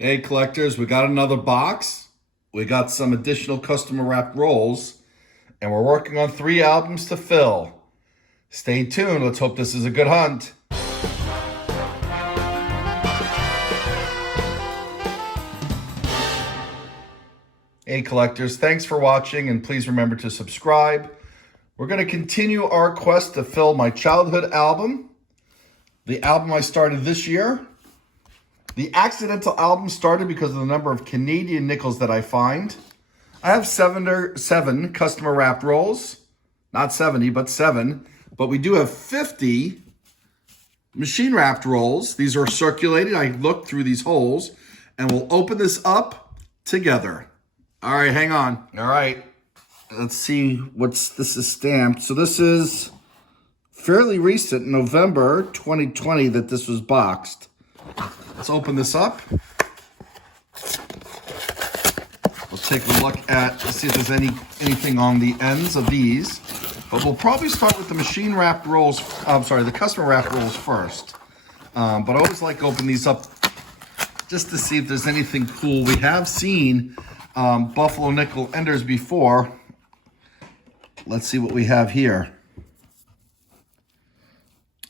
Hey collectors, we got another box. We got some additional customer wrapped rolls, and we're working on 3 albums to fill. Stay tuned. Let's hope this is a good hunt. Hey collectors, thanks for watching, and please remember to subscribe. We're going to continue our quest to fill my childhood album, the album I started this year. The accidental album started because of the number of Canadian nickels that I find. I have seven customer wrapped rolls. Not 70, but 7. But we do have 50 machine wrapped rolls. These are circulated. I looked through these holes, and we'll open this up together. All right, hang on. All right, let's see this is stamped. So this is fairly recent, November 2020, that this was boxed. Let's open this up. We'll take a look at, see if there's anything on the ends of these. But we'll probably start with the machine wrapped rolls. I'm sorry, the customer wrapped rolls first. But I always like to open these up just to see if there's anything cool. We have seen Buffalo nickel enders before. Let's see what we have here.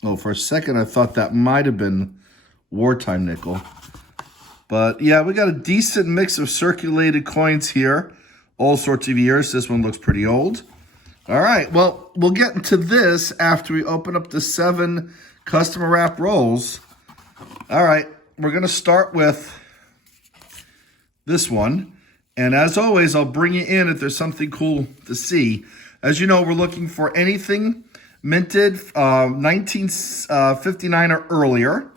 Oh, for a second I thought that might have been wartime nickel. But yeah, we got a decent mix of circulated coins here. All sorts of years. This one looks pretty old. All right, well, we'll get into this after we open up the 7 customer wrap rolls. All right, we're going to start with this one. And as always, I'll bring you in if there's something cool to see. As you know, we're looking for anything minted 1959 or earlier.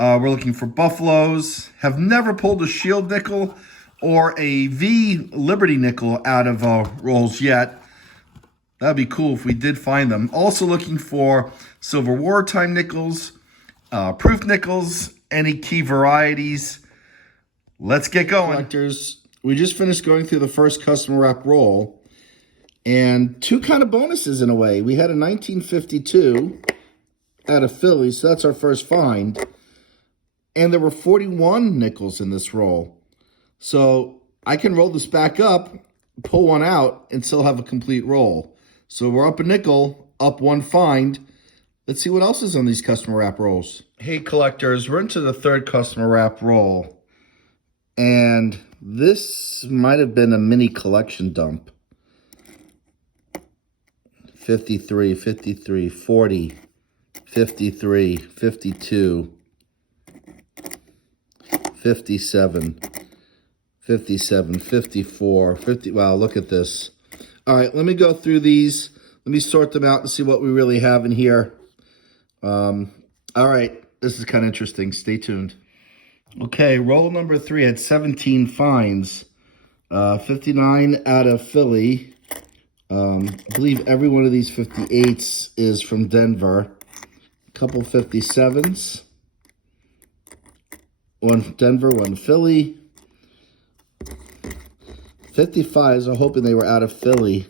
We're looking for Buffaloes. Have never pulled a Shield nickel or a V Liberty nickel out of rolls yet. That'd be cool if we did find them. Also looking for Silver Wartime nickels, Proof nickels, any key varieties. Let's get going. Collectors, we just finished going through the first customer wrap roll, and 2 kind of bonuses in a way. We had a 1952 out of Philly, so that's our first find. And there were 41 nickels in this roll. So I can roll this back up, pull one out, and still have a complete roll. So we're up a nickel, up 1 find. Let's see what else is on these customer wrap rolls. Hey collectors, we're into the 3rd customer wrap roll. And this might have been a mini collection dump. 53, 53, 40, 53, 52. 57, 57, 54, 50. Wow, look at this. All right, let me go through these. Let me sort them out and see what we really have in here. All right, this is kind of interesting. Stay tuned. Okay, roll number 3 had 17 finds. 59 out of Philly. I believe every one of these 58s is from Denver. A couple 57s. 1 Denver, 1 Philly. 55s, I'm hoping they were out of Philly.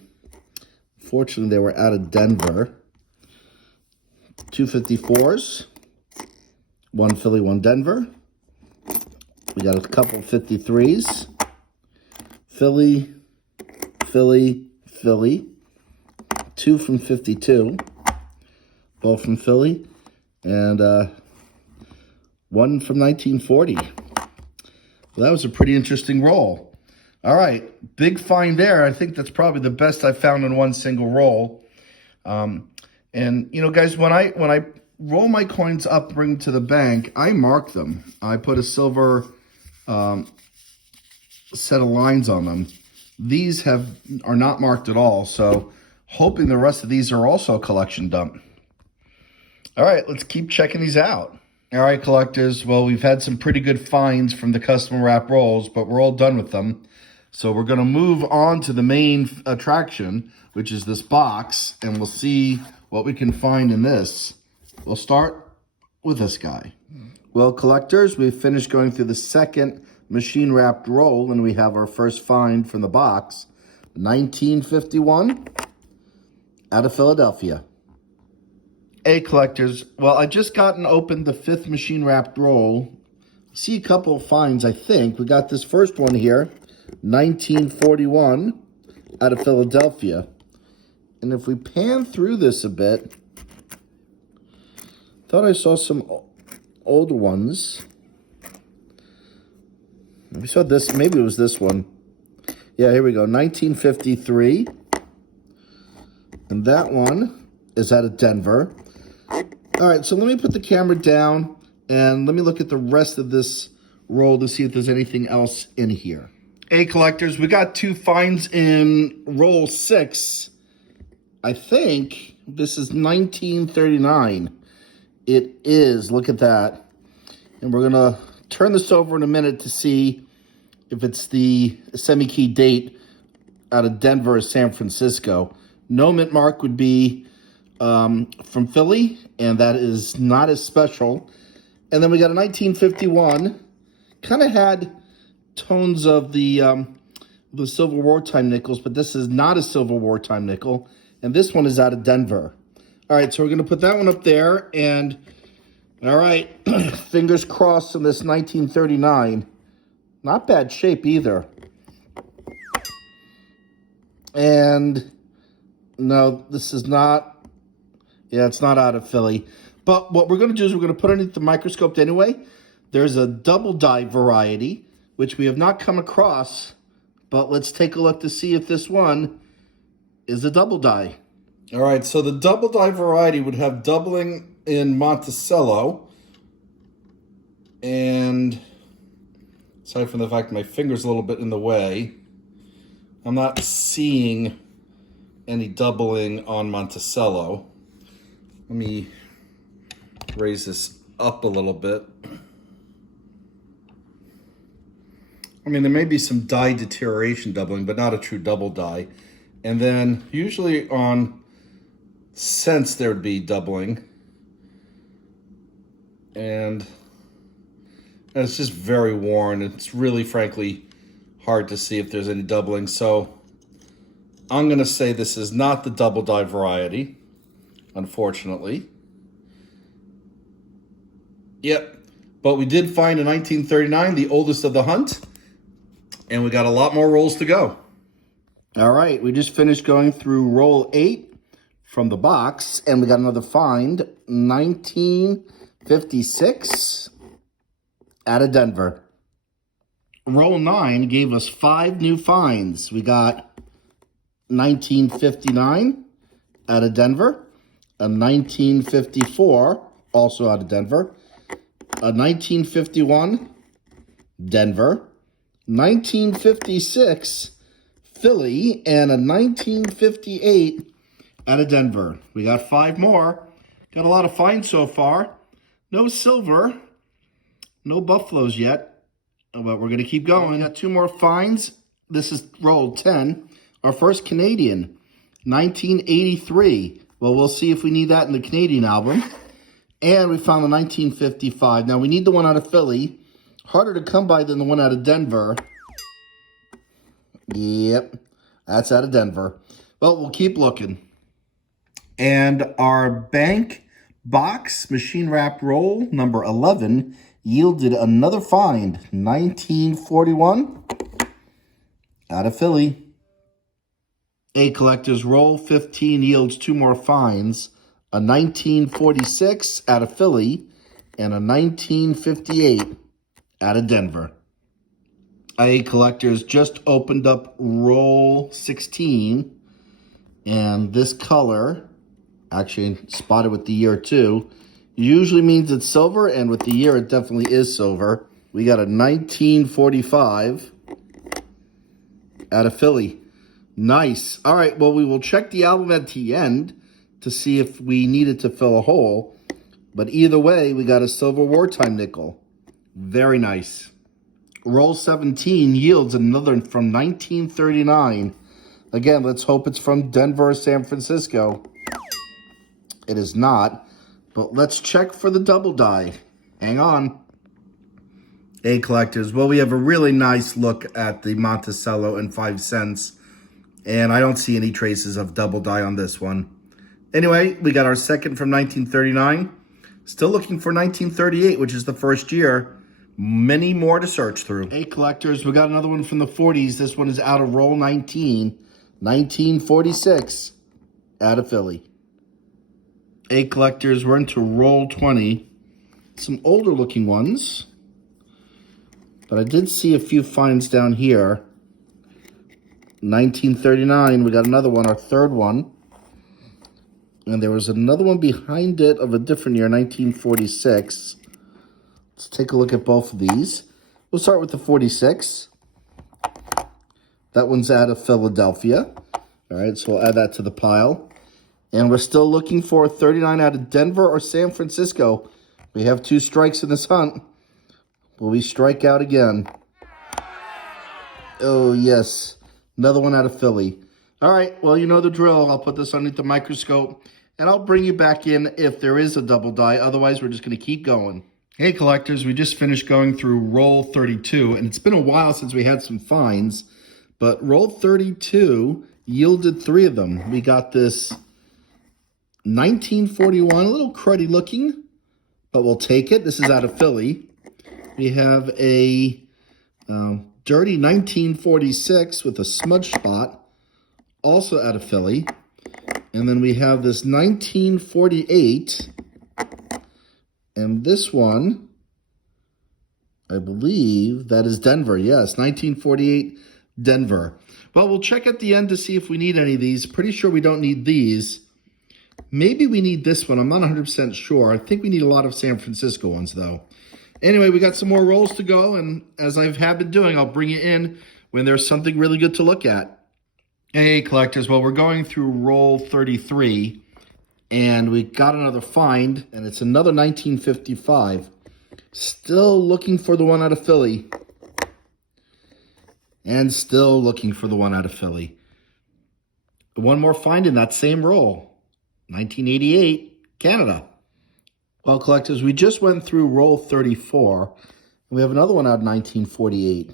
Fortunately, they were out of Denver. 2 54s. 1 Philly, 1 Denver. We got a couple 53s. Philly, Philly, Philly. 2 from 52. Both from Philly. And 1 from 1940. Well, that was a pretty interesting roll. All right, big find there. I think that's probably the best I've found in one single roll. And you know, guys, when I roll my coins up, bring them to the bank, I mark them. I put a silver set of lines on them. These are not marked at all, so hoping the rest of these are also a collection dump. All right, let's keep checking these out. All right, collectors, well, we've had some pretty good finds from the customer wrap rolls, but we're all done with them. So we're going to move on to the main attraction, which is this box, and we'll see what we can find in this. We'll start with this guy. Well, collectors, we've finished going through the 2nd machine wrapped roll, and we have our first find from the box. 1951 out of Philadelphia. Hey collectors, well, I just gotten opened the 5th machine wrapped roll, see a couple of finds, I think. We got this first one here, 1941, out of Philadelphia. And if we pan through this a bit, thought I saw some older ones. We saw this, maybe it was this one. Yeah, here we go, 1953. And that one is out of Denver. All right, so let me put the camera down and let me look at the rest of this roll to see if there's anything else in here. Hey, collectors, we got 2 finds in roll 6. I think this is 1939. It is, look at that. And we're gonna turn this over in a minute to see if it's the semi-key date out of Denver or San Francisco. No mint mark would be from Philly, and that is not as special. And then we got a 1951, kind of had tones of the Civil Wartime nickels, but this is not a Civil Wartime nickel, and this one is out of Denver. All right, so we're going to put that one up there, and all right, fingers crossed on this 1939. Not bad shape either. And no, this is not, yeah, it's not out of Philly. But what we're going to do is we're going to put it underneath the microscope anyway. There's a double die variety, which we have not come across, but let's take a look to see if this one is a double die. All right, so the double die variety would have doubling in Monticello. And aside from the fact my finger's a little bit in the way, I'm not seeing any doubling on Monticello. Let me raise this up a little bit. I mean, there may be some die deterioration doubling, but not a true double die. And then usually on cents there would be doubling. And it's just very worn. It's really, frankly, hard to see if there's any doubling. So I'm going to say this is not the double die variety, unfortunately. Yep, but we did find a 1939, the oldest of the hunt, and we got a lot more rolls to go. All right, we just finished going through roll 8 from the box, and we got another find, 1956, out of Denver. Roll 9 gave us 5 new finds. We got 1959 out of Denver, a 1954, also out of Denver, a 1951, Denver, 1956, Philly, and a 1958 out of Denver. We got 5 more. Got a lot of finds so far. No silver, no buffaloes yet, but we're going to keep going. We got 2 more finds. This is roll 10. Our first Canadian, 1983. Well, we'll see if we need that in the Canadian album. And we found the 1955. Now, we need the one out of Philly. Harder to come by than the one out of Denver. Yep, that's out of Denver. Well, we'll keep looking. And our bank box machine wrap roll number 11 yielded another find, 1941 out of Philly. A collector's roll 15 yields 2 more finds, a 1946 out of Philly and a 1958 out of Denver. A collector's just opened up roll 16, and this color, actually spotted with the year too, usually means it's silver, and with the year it definitely is silver. We got a 1945 out of Philly. Nice. All right, well, we will check the album at the end to see if we needed to fill a hole. But either way, we got a Silver Wartime nickel. Very nice. Roll 17 yields another from 1939. Again, let's hope it's from Denver or San Francisco. It is not, but let's check for the double die. Hang on. Hey, collectors. Well, we have a really nice look at the Monticello and 5 cents. And I don't see any traces of double die on this one. Anyway, we got our second from 1939. Still looking for 1938, which is the first year. Many more to search through. Hey, collectors, we got another one from the 40s. This one is out of roll 19, 1946, out of Philly. Hey, collectors, we're into roll 20. Some older looking ones. But I did see a few finds down here. 1939, we got another one, our third one. And there was another one behind it of a different year, 1946. Let's take a look at both of these. We'll start with the 46. That one's out of Philadelphia. All right, so we'll add that to the pile. And we're still looking for 39 out of Denver or San Francisco. We have 2 strikes in this hunt. Will we strike out again? Oh, yes. Another one out of Philly. All right, well, you know the drill. I'll put this underneath the microscope, and I'll bring you back in if there is a double die. Otherwise, we're just going to keep going. Hey, collectors, we just finished going through roll 32, and it's been a while since we had some finds, but roll 32 yielded 3 of them. We got this 1941, a little cruddy looking, but we'll take it. This is out of Philly. We have a dirty 1946 with a smudge spot, also out of Philly. And then we have this 1948. And this one, I believe that is Denver. Yes, 1948 Denver. Well, we'll check at the end to see if we need any of these. Pretty sure we don't need these. Maybe we need this one. I'm not 100% sure. I think we need a lot of San Francisco ones, though. Anyway, we got some more rolls to go, and as I have been doing, I'll bring you in when there's something really good to look at. Hey, collectors. Well, we're going through roll 33. And we got another find, and it's another 1955. Still looking for the one out of Philly. And still looking for the one out of Philly. One more find in that same roll. 1988, Canada. Well, collectors, we just went through roll 34. And we have another one out of 1948.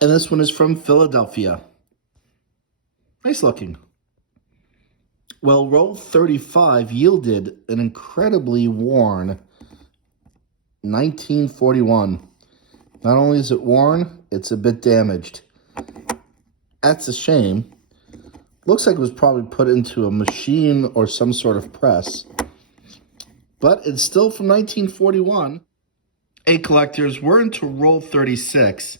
And this one is from Philadelphia. Nice looking. Well, roll 35 yielded an incredibly worn 1941. Not only is it worn, it's a bit damaged. That's a shame. Looks like it was probably put into a machine or some sort of press. But it's still from 1941. Hey, collectors, we're into roll 36.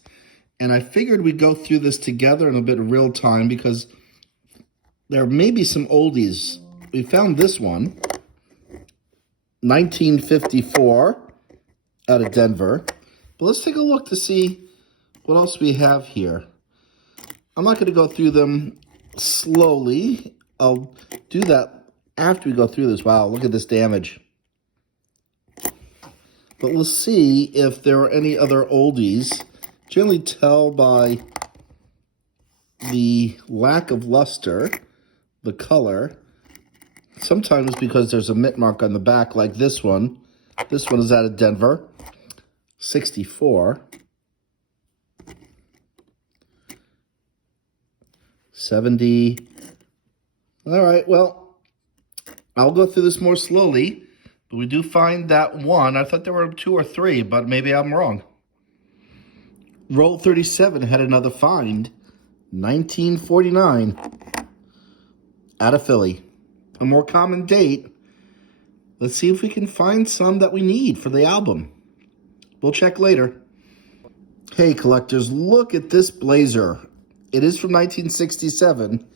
And I figured we'd go through this together in a bit of real time because there may be some oldies. We found this one, 1954, out of Denver. But let's take a look to see what else we have here. I'm not going to go through them slowly. I'll do that after we go through this. Wow, look at this damage. But we'll see if there are any other oldies. Generally tell by the lack of luster, the color, sometimes because there's a mint mark on the back like this one. This one is out of Denver, 64. 70. All right, well, I'll go through this more slowly, but we do find that one. I thought there were 2 or 3, but maybe I'm wrong. Roll 37 had another find, 1949. Out of Philly. A more common date. Let's see if we can find some that we need for the album. We'll check later. Hey, collectors, look at this blazer. It is from 1967.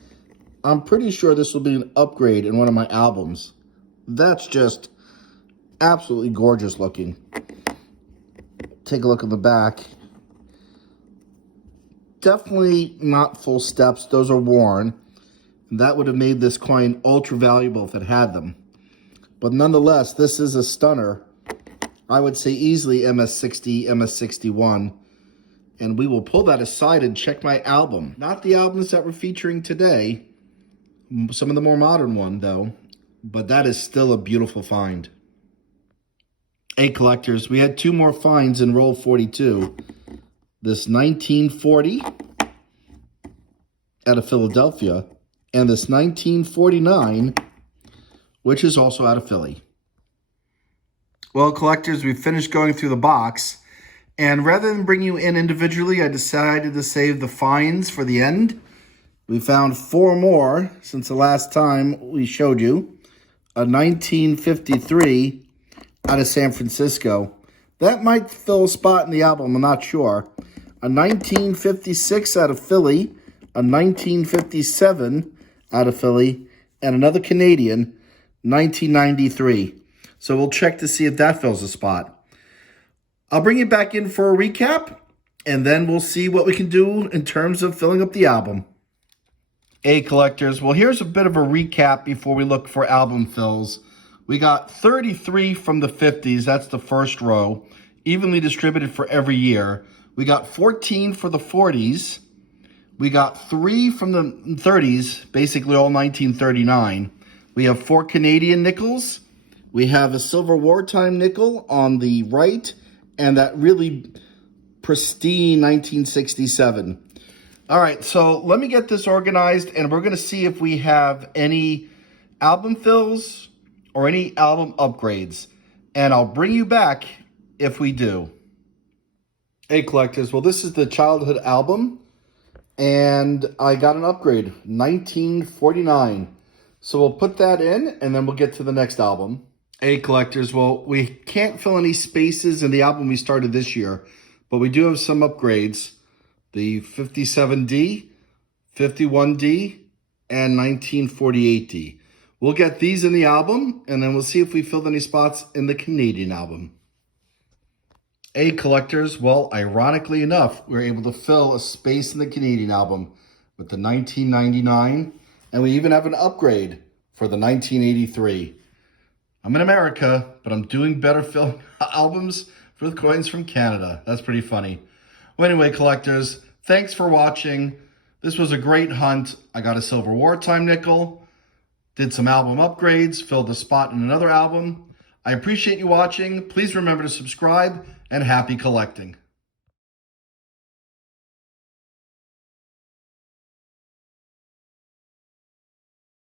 I'm pretty sure this will be an upgrade in one of my albums. That's just absolutely gorgeous looking. Take a look at the back. Definitely not full steps. Those are worn. That would have made this coin ultra valuable if it had them. But nonetheless, this is a stunner. I would say easily MS60, MS61. And we will pull that aside and check my album. Not the albums that we're featuring today. Some of the more modern one, though. But that is still a beautiful find. Hey, collectors, we had 2 more finds in roll 42. This 1940 out of Philadelphia. And this 1949, which is also out of Philly. Well, collectors, we finished going through the box. And rather than bring you in individually, I decided to save the finds for the end. We found 4 more since the last time we showed you. A 1953 out of San Francisco. That might fill a spot in the album, I'm not sure. A 1956 out of Philly. A 1957 out of Philly. And another Canadian, 1993. So we'll check to see if that fills a spot. I'll bring you back in for a recap, and then we'll see what we can do in terms of filling up the album. Hey, collectors. Well, here's a bit of a recap before we look for album fills. We got 33 from the 50s. That's the first row, evenly distributed for every year. We got 14 for the 40s. We got 3 from the 30s, basically all 1939. We have 4 Canadian nickels. We have a silver wartime nickel on the right, and that really pristine 1967. All right, so let me get this organized, and we're going to see if we have any album fills or any album upgrades. And I'll bring you back if we do. Hey, collectors. Well, this is the childhood album, and I got an upgrade, 1949. So we'll put that in, and then we'll get to the next album. Hey, collectors. Well, we can't fill any spaces in the album we started this year, but we do have some upgrades. The 57D, 51D, and 1948D. We'll get these in the album, and then we'll see if we filled any spots in the Canadian album. Hey, collectors. Well, ironically enough, we were able to fill a space in the Canadian album with the 1999, and we even have an upgrade for the 1983. I'm in America, but I'm doing better filling albums for the coins from Canada. That's pretty funny. Well, anyway, collectors, thanks for watching. This was a great hunt. I got a silver wartime nickel, did some album upgrades, filled a spot in another album. I appreciate you watching. Please remember to subscribe, and happy collecting.